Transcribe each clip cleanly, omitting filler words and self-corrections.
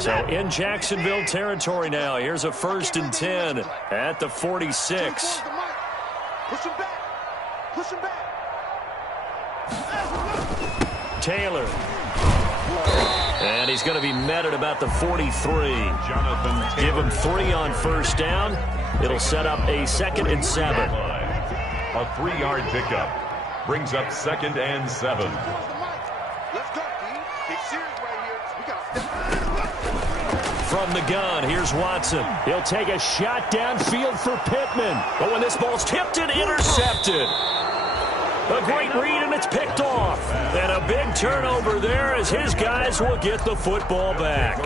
So in Jacksonville territory now. Here's a 1st and 10 at the 46. Push him back. Push him back. Taylor. And he's going to be met at about the 43. Give him 3 on 1st down. It'll set up a 2nd and 7. A 3-yard pickup brings up 2nd and 7. Let's go, D. He's serious right here. We got to step. From the gun, here's Watson. He'll take a shot downfield for Pittman. But when this ball's tipped and intercepted. A great read, and it's picked off. And a big turnover there as his guys will get the football back.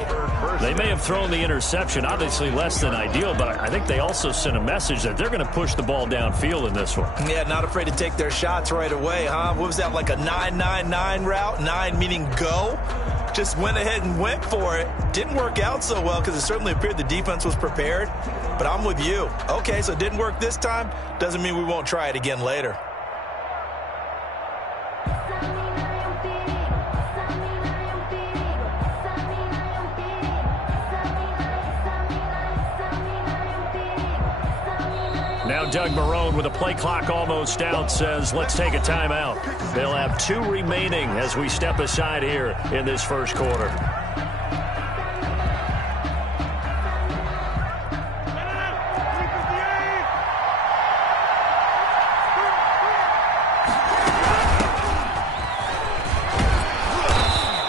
They may have thrown the interception, obviously less than ideal, but I think they also sent a message that they're going to push the ball downfield in this one. Yeah, not afraid to take their shots right away, huh? What was that, like a 9-9-9 route? 9 meaning go? Just went ahead and went for it. Didn't work out so well because it certainly appeared the defense was prepared. But I'm with you. Okay, so it didn't work this time. Doesn't mean we won't try it again later. Now Doug Marrone, with a play clock almost out, says let's take a timeout. They'll have 2 remaining as we step aside here in this first quarter.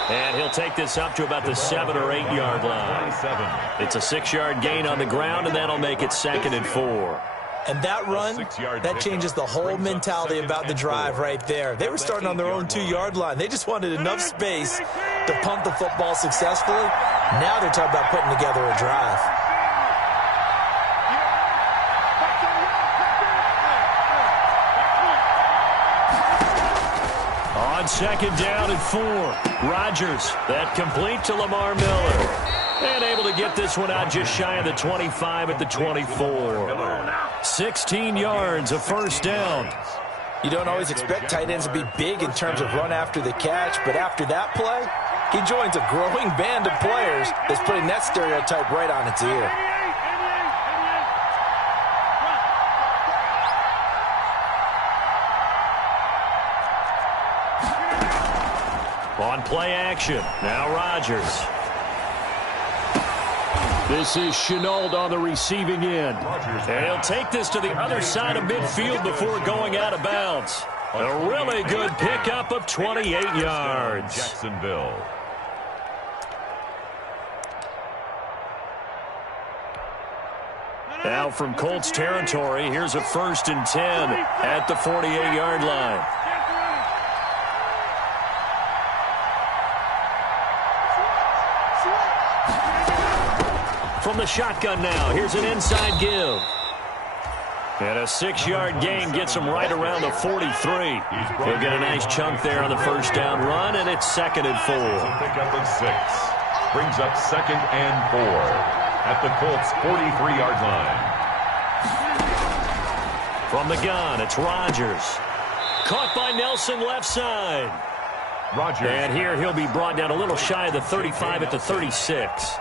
And he'll take this up to about the 7 or 8 yard line. It's a 6-yard gain on the ground, and that'll make it 2nd and 4. And that run, that changes the whole mentality about the drive right there. They were starting on their own 2-yard line. They just wanted enough space to punt the football successfully. Now they're talking about putting together a drive. On 2nd down and 4, Rodgers, that complete to Lamar Miller. And able to get this one out just shy of the 25 at the 24. 16 yards, a 1st down. You don't always expect tight ends to be big in terms of run after the catch, but after that play, he joins a growing band of players that's putting that stereotype right on its ear. On play action, now Rodgers. This is Shenault on the receiving end. And he'll take this to the other side of midfield before going out of bounds. A really good pickup of 28 yards. Jacksonville. Now from Colts territory, here's a 1st and 10 at the 48-yard line. From the shotgun now, here's an inside give. And a 6-yard gain gets him right around the 43. He'll get a nice chunk there on the 1st down run, and it's 2nd and 4. Pickup of 6. Brings up 2nd and 4 at the Colts 43-yard line. From the gun, it's Rodgers. Caught by Nelson left side. Rodgers. And here he'll be brought down a little shy of the 35 at the 36.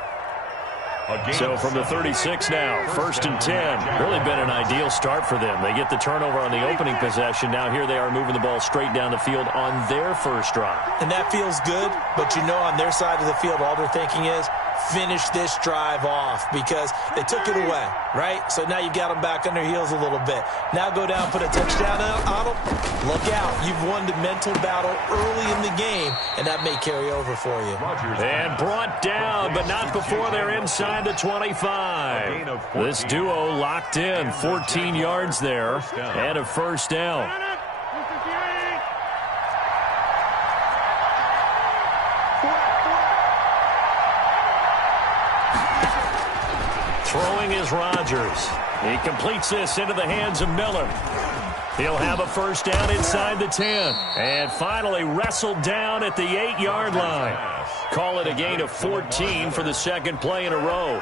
So from the 36 now, 1st and 10. Really been an ideal start for them. They get the turnover on the opening possession. Now here they are moving the ball straight down the field on their first drive. And that feels good, but you know on their side of the field all they're thinking is finish this drive off because they took it away, right? So now you've got them back on their heels a little bit. Now go down, put a touchdown on them. Look out. You've won the mental battle early in the game, and that may carry over for you. And brought down, but not before they're inside the 25. This duo locked in, 14 yards there, and a 1st down. Throwing is Rodgers. He completes this into the hands of Miller. He'll have a 1st down inside the 10. And finally wrestled down at the 8-yard line. Call it a gain of 14 for the 2nd play in a row.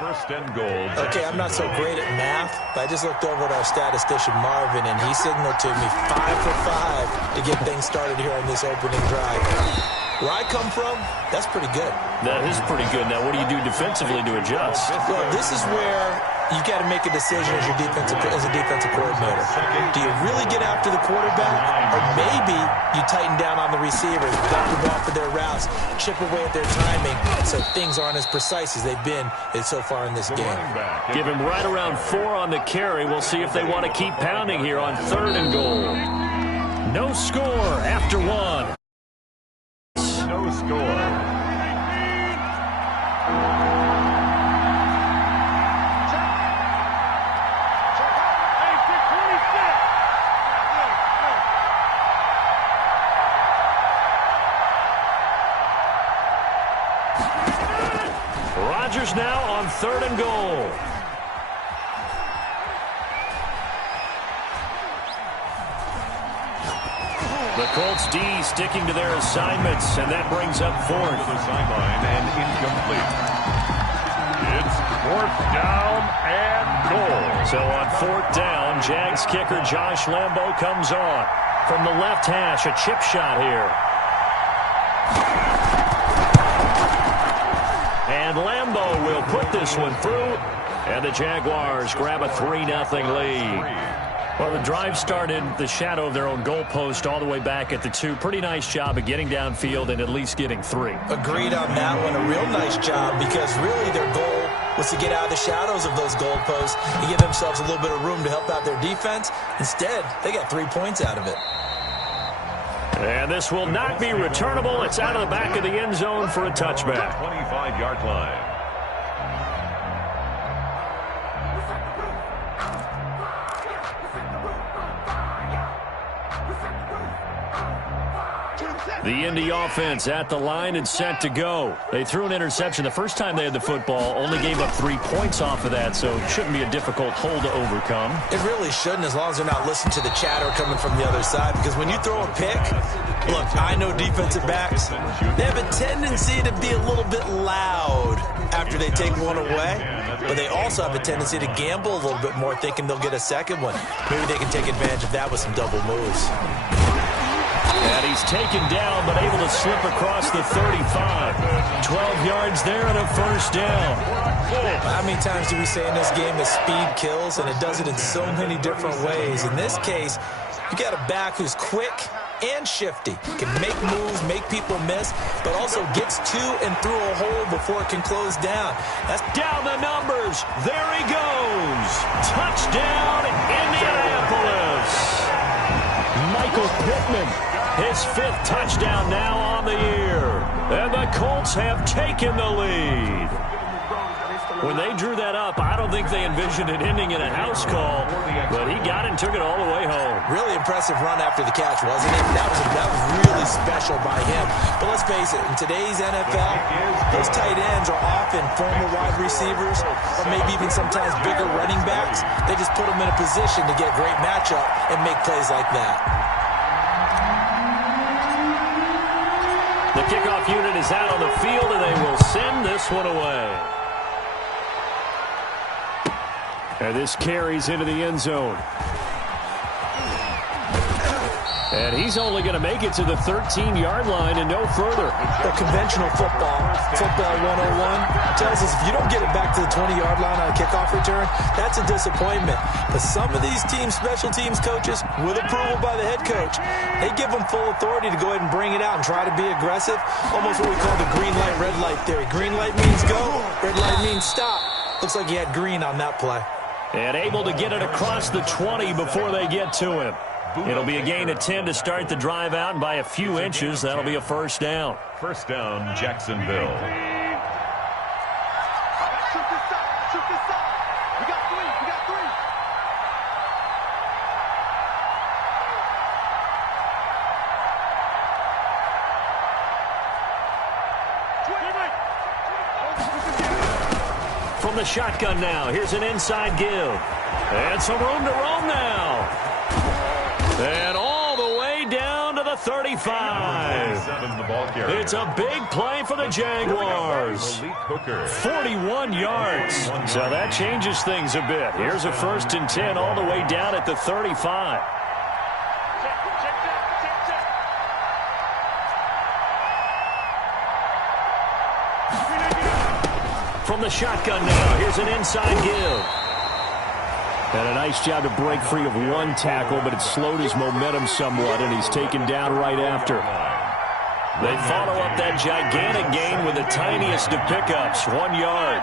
Okay, I'm not so great at math, but I just looked over at our statistician Marvin, and he signaled to me 5 for 5 to get things started here on this opening drive. Where I come from, that's pretty good. That is pretty good. Now, what do you do defensively to adjust? Well, this is where you got to make a decision as a defensive coordinator. Do you really get after the quarterback, or maybe you tighten down on the receivers, block the ball for their routes, chip away at their timing, so things aren't as precise as they've been so far in this game. Give him right around 4 on the carry. We'll see if they want to keep pounding here on 3rd and goal. No score after 1. No score. Rodgers now on 3rd and goal. The Colts D sticking to their assignments, and that brings up 4th. To the sideline and incomplete. It's 4th down and goal. So on 4th down, Jags kicker Josh Lambo comes on. From the left hash, a chip shot here. And Lambo will put this one through, and the Jaguars grab a 3-0 lead. Well, the drive started the shadow of their own goalpost all the way back at the 2. Pretty nice job of getting downfield and at least getting 3. Agreed on that one. A real nice job, because really their goal was to get out of the shadows of those goalposts and give themselves a little bit of room to help out their defense. Instead, they got 3 points out of it. And this will not be returnable. It's out of the back of the end zone for a touchback. 25-yard line. The Indy offense at the line and set to go. They threw an interception the first time they had the football, only gave up 3 points off of that, so it shouldn't be a difficult hole to overcome. It really shouldn't, as long as they're not listening to the chatter coming from the other side, because when you throw a pick, look, I know defensive backs, they have a tendency to be a little bit loud after they take one away, but they also have a tendency to gamble a little bit more, thinking they'll get a second one. Maybe they can take advantage of that with some double moves. And he's taken down, but able to slip across the 35. 12 yards there and a 1st down. How many times do we say in this game that speed kills, and it does it in so many different ways? In this case, you got a back who's quick and shifty, can make moves, make people miss, but also gets to and through a hole before it can close down. That's down the numbers. There he goes. Touchdown, Indianapolis. Michael Pittman, his 5th touchdown now on the year. And the Colts have taken the lead. When they drew that up, I don't think they envisioned it ending in a house call, but he got it and took it all the way home. Really impressive run after the catch, wasn't it? That was really special by him. But let's face it, in today's NFL, those tight ends are often former wide receivers, or maybe even sometimes bigger running backs. They just put them in a position to get a great matchup and make plays like that. The kickoff unit is out on the field, and they will send this one away. And this carries into the end zone. And he's only going to make it to the 13-yard line and no further. The conventional football 101, tells us if you don't get it back to the 20-yard line on a kickoff return, that's a disappointment. But some of these teams, special teams coaches, with approval by the head coach, they give them full authority to go ahead and bring it out and try to be aggressive. Almost what we call the green light, red light theory. Green light means go, red light means stop. Looks like he had green on that play. And able to get it across the 20 before they get to him. It'll be a gain of 10 to start the drive out, and by a few inches, that'll be a 1st down. 1st down, Jacksonville. Shoot this side. Shoot this side. We got 3. We got 3. From the shotgun now, here's an inside give. And some room to roam now. And all the way down to the 35. It's a big play for the Jaguars. 41 yards. So that changes things a bit. Here's a 1st and 10 all the way down at the 35. From the shotgun now, here's an inside give. And a nice job to break free of one tackle, but it slowed his momentum somewhat, and he's taken down right after. They follow up that gigantic gain with the tiniest of pickups, 1 yard.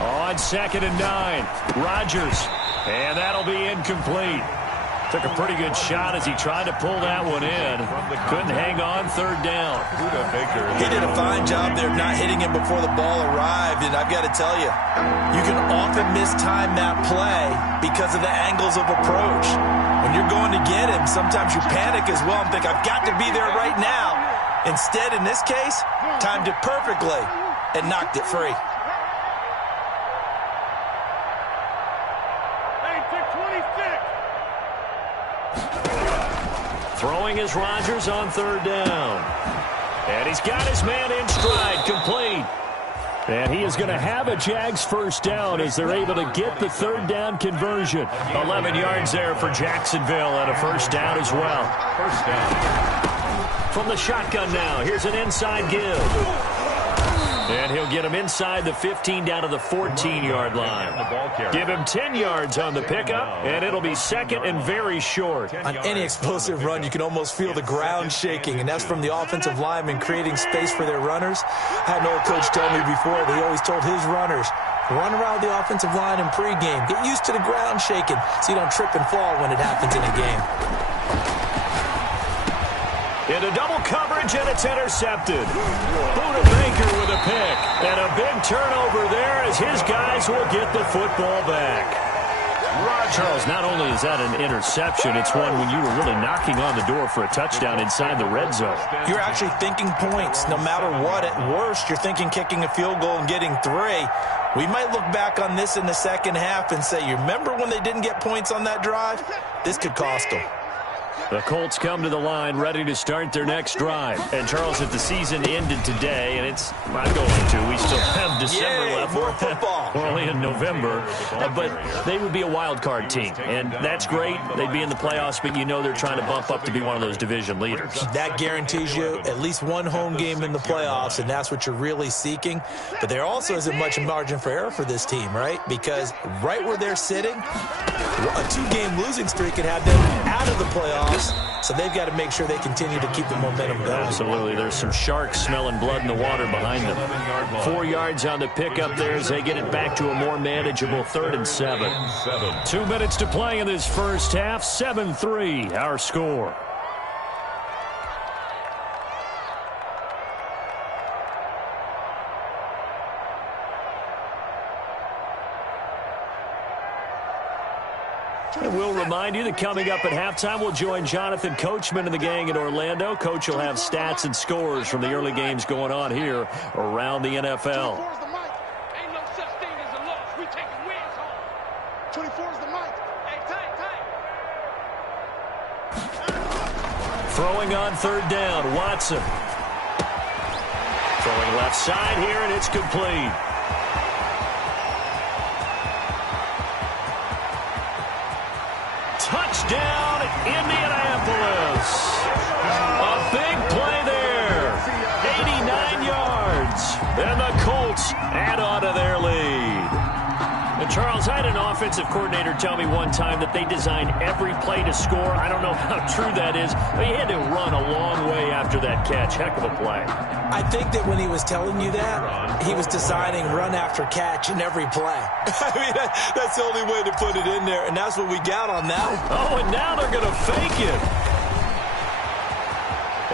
On 2nd and 9, Rodgers, and that'll be incomplete. Took a pretty good shot as he tried to pull that one in. Couldn't hang on, 3rd down. He did a fine job there of not hitting him before the ball arrived, and I've got to tell you, you can often mistime that play because of the angles of approach. When you're going to get him, sometimes you panic as well and think, I've got to be there right now. Instead, in this case, timed it perfectly and knocked it free. Throwing is Rodgers on 3rd down. And he's got his man in stride, complete. And he is going to have a Jags 1st down as they're able to get the 3rd down conversion. 11 yards there for Jacksonville and a 1st down as well. 1st down. From the shotgun now, here's an inside give. And he'll get him inside the 15 down to the 14-yard line. Give him 10 yards on the pickup, and it'll be 2nd and very short. On any explosive run, you can almost feel the ground shaking, and that's from the offensive linemen creating space for their runners. I had an old coach tell me before that he always told his runners, run around the offensive line in pregame. Get used to the ground shaking so you don't trip and fall when it happens in a game. Into double coverage, and it's intercepted. Buda Baker with a pick. And a big turnover there as his guys will get the football back. Charles, not only is that an interception, it's one when you were really knocking on the door for a touchdown inside the red zone. You're actually thinking points. No matter what, at worst, you're thinking kicking a field goal and getting 3. We might look back on this in the second half and say, you remember when they didn't get points on that drive? This could cost them. The Colts come to the line ready to start their next drive. And, Charles, if the season ended today, and it's not going to, we still have December left. More football. We're only in November. But they would be a wild card team. And that's great. They'd be in the playoffs, but you know they're trying to bump up to be one of those division leaders. That guarantees you at least one home game in the playoffs, and that's what you're really seeking. But there also isn't much margin for error for this team, right? Because right where they're sitting, a 2-game losing streak could have them out of the playoffs. So they've got to make sure they continue to keep the momentum going. Absolutely. There's some sharks smelling blood in the water behind them. 4 yards on the pickup there as they get it back to a more manageable 3rd and 7. 2 minutes to play in this first half. 7-3, our score. And we'll remind you that coming up at halftime, we'll join Jonathan Coachman and the gang in Orlando. Coach will have stats and scores from the early games going on here around the NFL. 24's the mic. Ain't no such thing as a loss. We taking wins home. 24's the mic. Hey, tight. Throwing on 3rd down, Watson. Throwing left side here, and it's complete. Touchdown, Indianapolis. A big play there. 89 yards. And the Colts add on to their lead. And Charles, I had an offensive coordinator tell me one time that they designed every play to score. I don't know how true that is, but he had to run a long way after that catch. Heck of a play. I think that when he was telling you that, he was designing run after catch in every play. I mean, that's the only way to put it in there, and that's what we got on that one. Oh, and now they're going to fake it.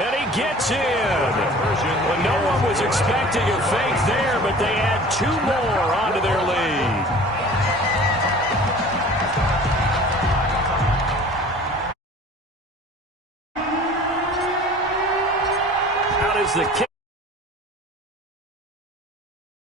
And he gets in. Well, no one was expecting a fake there, but they add 2 more onto their lead. Out is the kick.